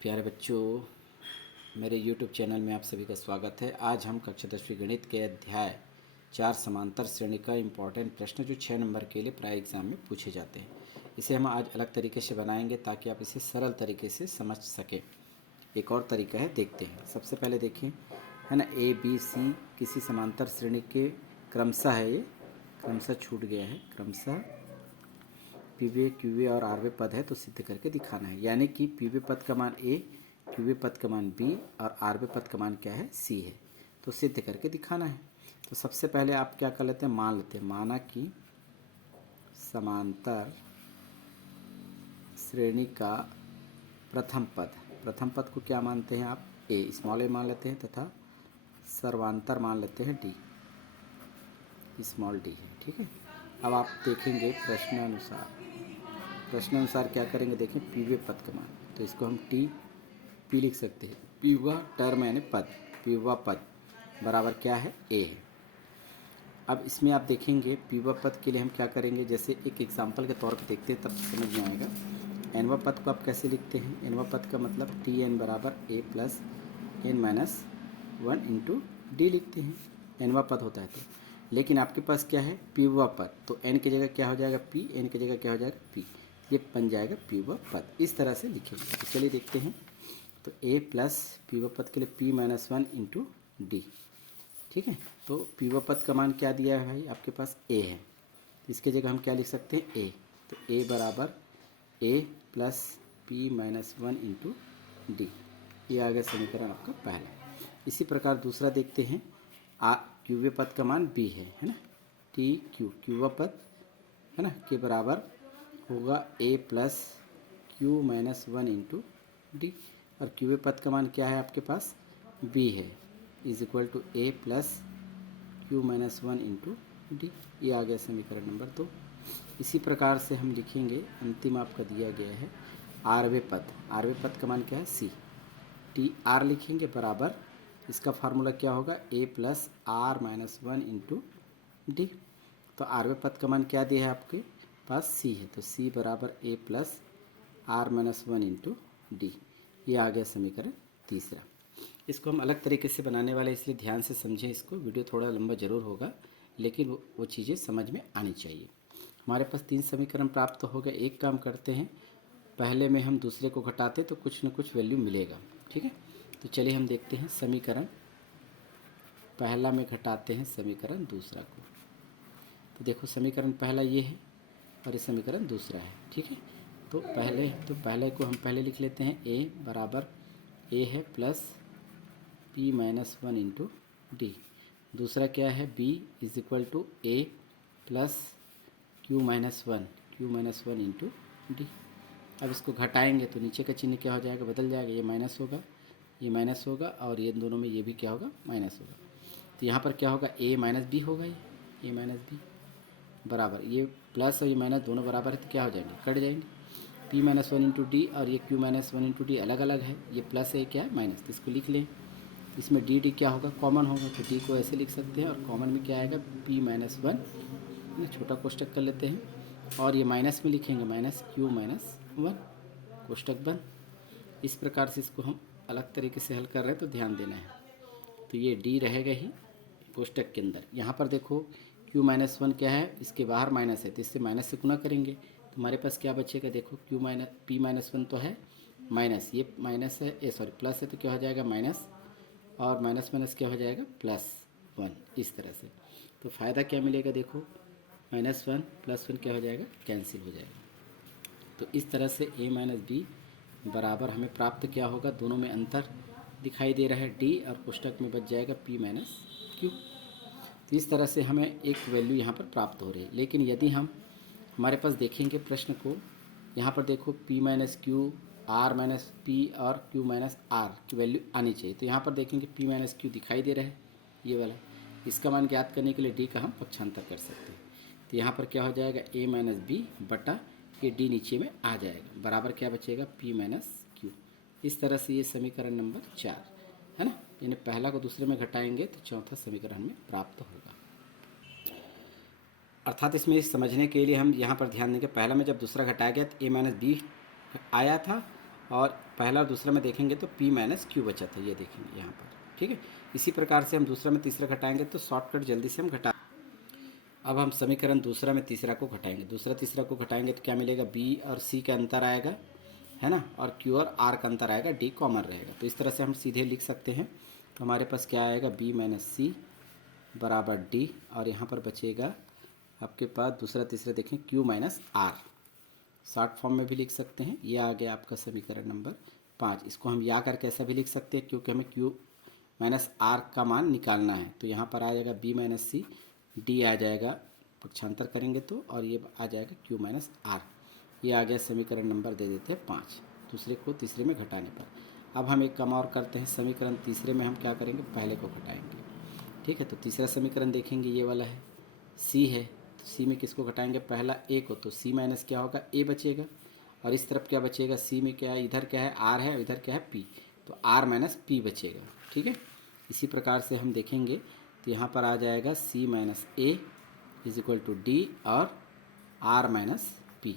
प्यारे बच्चों, मेरे YouTube चैनल में आप सभी का स्वागत है। आज हम कक्षा 10वीं गणित के अध्याय 4 समांतर श्रेणी का इम्पॉर्टेंट प्रश्न जो 6 नंबर के लिए प्राय एग्जाम में पूछे जाते हैं, इसे हम आज अलग तरीके से बनाएंगे ताकि आप इसे सरल तरीके से समझ सकें। एक और तरीका है, देखते हैं। सबसे पहले देखें, है ना, ए बी सी किसी समांतर श्रेणी के क्रमशः है, ये क्रमशः छूट गया है, क्रमशः पीवे क्यूवे और आरवे पद है तो सिद्ध करके दिखाना है। यानी कि पीवे पद का मान ए, क्यूवे पद का मान बी और आरवे पद का मान क्या है, सी है, तो सिद्ध करके दिखाना है। तो सबसे पहले आप क्या कर लेते हैं, मान लेते हैं, माना कि समांतर श्रेणी का प्रथम पद को क्या मानते हैं आप, ए, स्मॉल ए मान लेते हैं तथा सर्वांतर मान लेते हैं डी, स्मॉल डी है, ठीक है। अब आप देखेंगे प्रश्नानुसार क्या करेंगे, देखें पीवे पद का मान, तो इसको हम टी पी लिख सकते हैं। पीवा टर्म यानी पद, पीवा पद बराबर क्या है, ए है। अब इसमें आप देखेंगे पीवा पद के लिए हम क्या करेंगे, जैसे एक एग्जांपल के तौर पर देखते हैं तब समझ में आएगा। एनवा पद को आप कैसे लिखते हैं, एनवा पद का मतलब टी एन बराबर A plus N minus 1 into D लिखते हैं, एनवा पद होता है तो। लेकिन आपके पास क्या है, पीवा पद, तो एन की जगह क्या हो जाएगा, पी, एन की जगह क्या हो जाएगा, पी, ये बन जाएगा पीवा पद। इस तरह से लिखेंगे। तो चलिए देखते हैं। तो ए प्लस पीवा पद के लिए पी माइनस 1 इंटू डी, ठीक है। तो पीवा पद का मान क्या दिया है भाई, आपके पास ए है, इसके जगह हम क्या लिख सकते हैं, ए। तो ए बराबर A plus P minus 1 into D, ये आ गया समीकरण आपका पहला। इसी प्रकार दूसरा देखते हैं, क्यूवे पद का मान बी है ना, टी क्यूवा पद है ना के बराबर होगा A plus Q minus 1 into D, और क्यूवे पद का मान क्या है आपके पास, बी है, is equal to A plus Q minus 1 into D, ये आ गया समीकरण नंबर 2। इसी प्रकार से हम लिखेंगे, अंतिम आपका दिया गया है आरवे पद का मान क्या है, सी, टी आर लिखेंगे बराबर, इसका फार्मूला क्या होगा, A plus R minus 1 into D. तो आरवे पद का मान क्या दिया है आपके पास, सी है, तो सी बराबर A plus R minus 1 into D, ये आ गया समीकरण तीसरा। इसको हम अलग तरीके से बनाने वाले, इसलिए ध्यान से समझें इसको। वीडियो थोड़ा लंबा जरूर होगा, लेकिन वो चीज़ें समझ में आनी चाहिए। हमारे पास 3 समीकरण प्राप्त हो गए। एक काम करते हैं, पहले में हम दूसरे को घटाते तो कुछ न कुछ वैल्यू मिलेगा, ठीक है। तो चलिए हम देखते हैं, समीकरण पहला में घटाते हैं समीकरण दूसरा को। तो देखो समीकरण पहला ये है और ये समीकरण दूसरा है, ठीक है। तो पहले को हम पहले लिख लेते हैं, ए बराबर ए है plus P minus 1 into D. दूसरा क्या है, B is equal to A plus Q minus 1 into D. अब इसको घटाएंगे तो नीचे का चिन्ह क्या हो जाएगा, बदल जाएगा, ये माइनस होगा और ये दोनों में ये भी क्या होगा, माइनस होगा। तो यहाँ पर क्या होगा, ए माइनस बी होगा, ये ए माइनस बी बराबर, ये प्लस और ये माइनस दोनों बराबर है तो क्या हो जाएंगे, कट जाएंगे। पी माइनस 1 इंटू डी और ये क्यू माइनस 1 इंटू डी अलग अलग है, ये प्लस है, क्या है माइनस, तो इसको लिख लें। इसमें डी डी क्या होगा, कॉमन होगा, तो डी को ऐसे लिख सकते हैं और कॉमन में क्या आएगा, पी माइनस 1, छोटा कोष्टक कर लेते हैं और ये माइनस में लिखेंगे माइनस क्यू माइनस 1, कोष्टक बंद। इस प्रकार से इसको हम अलग तरीके से हल कर रहे हैं तो ध्यान देना है। तो ये डी रहेगा ही कोष्टक के अंदर। यहाँ पर देखो क्यू माइनस 1 क्या है, इसके बाहर माइनस है तो इससे माइनस से गुना करेंगे तो हमारे पास क्या बचेगा, देखो पी माइनस 1 तो है माइनस, ये माइनस है, सॉरी प्लस है तो क्या हो जाएगा माइनस, और माइनस माइनस क्या हो जाएगा प्लस 1, इस तरह से। तो फ़ायदा क्या मिलेगा, देखो -1 +1 क्या हो जाएगा, कैंसिल हो जाएगा। तो इस तरह से a माइनस बी बराबर हमें प्राप्त क्या होगा, दोनों में अंतर दिखाई दे रहा है d, और कोष्टक में बच जाएगा p माइनस क्यू। तो इस तरह से हमें एक वैल्यू यहाँ पर प्राप्त हो रही है। लेकिन यदि हम हमारे पास देखेंगे प्रश्न को, यहाँ पर देखो p minus Q, r minus P और q माइनस आर की वैल्यू आनी चाहिए। तो यहाँ पर देखेंगे p माइनस क्यू दिखाई दे रहा है, ये वाला, इसका मान ज्ञात करने के लिए d का हम पक्षांतर कर सकते हैं। तो यहाँ पर क्या हो जाएगा, a माइनस बी बटा ये d नीचे में आ जाएगा, बराबर क्या बचेगा, p माइनस क्यू। इस तरह से ये समीकरण नंबर 4 है ना, यानी पहला को दूसरे में घटाएंगे तो चौथा समीकरण हमें प्राप्त होगा। अर्थात इसमें समझने के लिए हम यहाँ पर ध्यान देंगे, पहला में जब दूसरा घटाया गया तो a माइनस बी आया था और पहला और दूसरा में देखेंगे तो p माइनस क्यू बचा था, ये देखेंगे यहाँ पर, ठीक है। इसी प्रकार से हम दूसरा में तीसरा घटाएंगे तो शॉर्टकट जल्दी से हम घटा। अब हम समीकरण दूसरा में तीसरा को घटाएंगे, दूसरा तीसरा को घटाएंगे तो क्या मिलेगा, b और c का अंतर आएगा, है ना, और q और r का अंतर आएगा, d कॉमन रहेगा। तो इस तरह से हम सीधे लिख सकते हैं। तो हमारे पास क्या आएगा, b माइनस सी बराबर d, और यहाँ पर बचेगा आपके पास दूसरा तीसरा देखें q minus r, short form में भी लिख सकते हैं। ये आ गया आपका समीकरण नंबर 5। इसको हम या करके ऐसा भी लिख सकते हैं क्योंकि हमें q माइनस r का मान निकालना है। तो यहाँ पर आ जाएगा b माइनस सी, d आ जाएगा पक्षांतर करेंगे तो, और ये आ जाएगा q माइनस r। ये आ गया समीकरण नंबर दे देते हैं 5, दूसरे को तीसरे में घटाने पर। अब हम एक काम और करते हैं, समीकरण तीसरे में हम क्या करेंगे, पहले को घटाएंगे, ठीक है। तो तीसरा समीकरण देखेंगे, ये वाला है, c है, तो c में किसको घटाएंगे, पहला a को, तो c माइनस क्या होगा, a बचेगा, और इस तरफ क्या बचेगा, c में क्या है, इधर क्या है r है, और इधर क्या है p, तो r माइनस p बचेगा, ठीक है। इसी प्रकार से हम देखेंगे तो यहाँ पर आ जाएगा c minus a is equal to D और r माइनस p,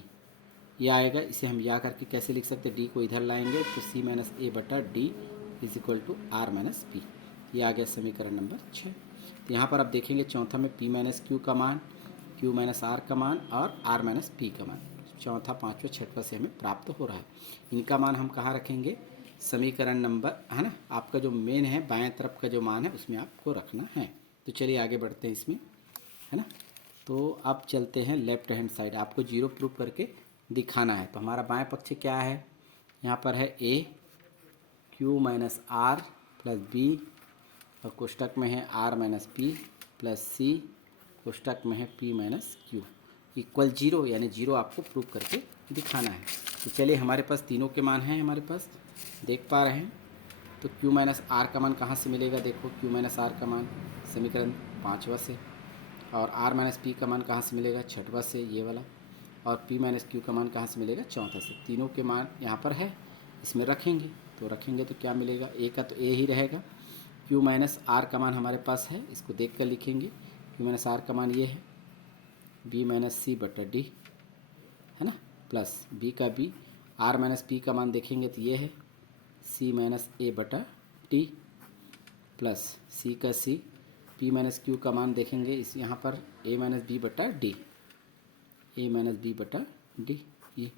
ये आएगा। इसे हम या करके कैसे लिख सकते हैं, d को इधर लाएंगे तो c माइनस ए बटा D is equal to r minus P, ये आ गया समीकरण नंबर 6। तो यहाँ पर आप देखेंगे चौथा में p माइनस क्यू का मान, q माइनस r का मान और r माइनस p का मान, चौथा पाँचवा छठवा से हमें प्राप्त हो रहा है। इनका मान हम कहाँ रखेंगे, समीकरण नंबर, है ना, आपका जो मेन है बाएं तरफ का जो मान है उसमें आपको रखना है। तो चलिए आगे बढ़ते हैं इसमें, है ना। तो अब चलते हैं लेफ्ट हैंड साइड, आपको जीरो प्रूफ करके दिखाना है। तो हमारा बाएं पक्ष क्या है, यहाँ पर है a q minus r plus b, और कोष्टक में है r minus P plus c, कोष्टक में है p minus Q equal zero, यानी जीरो आपको प्रूव करके दिखाना है। तो चलिए, हमारे पास तीनों के मान हैं, हमारे पास देख पा रहे हैं। तो q माइनस r का मान कहाँ से मिलेगा, देखो q माइनस r का मान समीकरण 5वां से, और r माइनस पी का मान कहाँ से मिलेगा, 6वां से, ये वाला, और p माइनस क्यू का मान कहाँ से मिलेगा, 4था से। तीनों के मान यहाँ पर है, इसमें रखेंगे तो क्या मिलेगा, a का तो a ही रहेगा, q माइनस r का मान हमारे पास है, इसको देख कर लिखेंगे, q माइनस r का मान ये है b माइनस सी बटा डी, है ना, प्लस b का b, r माइनस p का मान देखेंगे तो ये है c माइनस a बटा टी, प्लस c का c, p माइनस क्यू का मान देखेंगे इस यहाँ पर a माइनस बी बटा डी, a माइनस बी बटा डी, ये।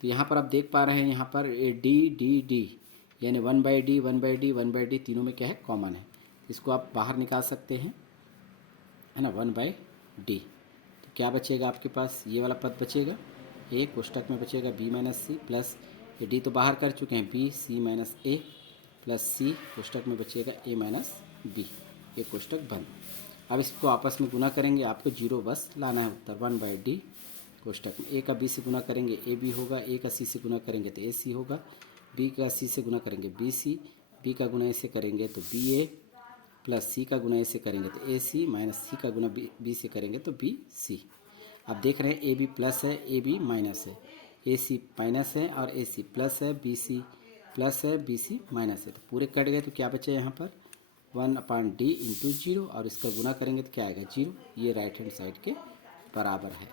तो यहाँ पर आप देख पा रहे हैं, यहाँ पर ए डी डी डी, यानी 1/d 1/d 1/d तीनों में क्या है, कॉमन है। इसको आप बाहर निकाल सकते हैं, है ना, 1/d। तो क्या बचेगा आपके पास, ये वाला पद बचेगा, a कोष्टक में बचेगा b माइनस सी प्लस ये d तो बाहर कर चुके हैं, b c minus a plus c, कोष्टक में बचेगा a माइनस b, ये कोष्टक बंद। अब इसको आपस में गुना करेंगे, आपको जीरो बस लाना है उत्तर, 1/d कोष्टक में a का b से गुना करेंगे ए बी होगा, a का c से गुना करेंगे तो ए सी होगा, b का c से गुना करेंगे बी सी, b का गुना a से करेंगे तो बी ए, प्लस c का गुना a से करेंगे तो ए सी, माइनस c का गुना b से करेंगे तो बी सी। आप देख रहे हैं ए बी प्लस है, ए बी माइनस है, ए सी माइनस है और ए सी प्लस है, बी सी प्लस है, बी सी माइनस है, तो पूरे कट गए। तो क्या बचे यहाँ पर 1/d इंटू जीरो, और इसका गुना करेंगे तो क्या आएगा, जीरो, ये राइट हैंड साइड के बराबर है।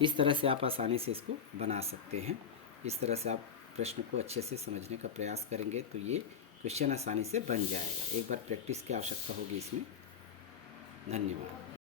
इस तरह से आप आसानी से इसको बना सकते हैं। इस तरह से आप प्रश्न को अच्छे से समझने का प्रयास करेंगे तो ये क्वेश्चन आसानी से बन जाएगा। एक बार प्रैक्टिस की आवश्यकता होगी इसमें। धन्यवाद।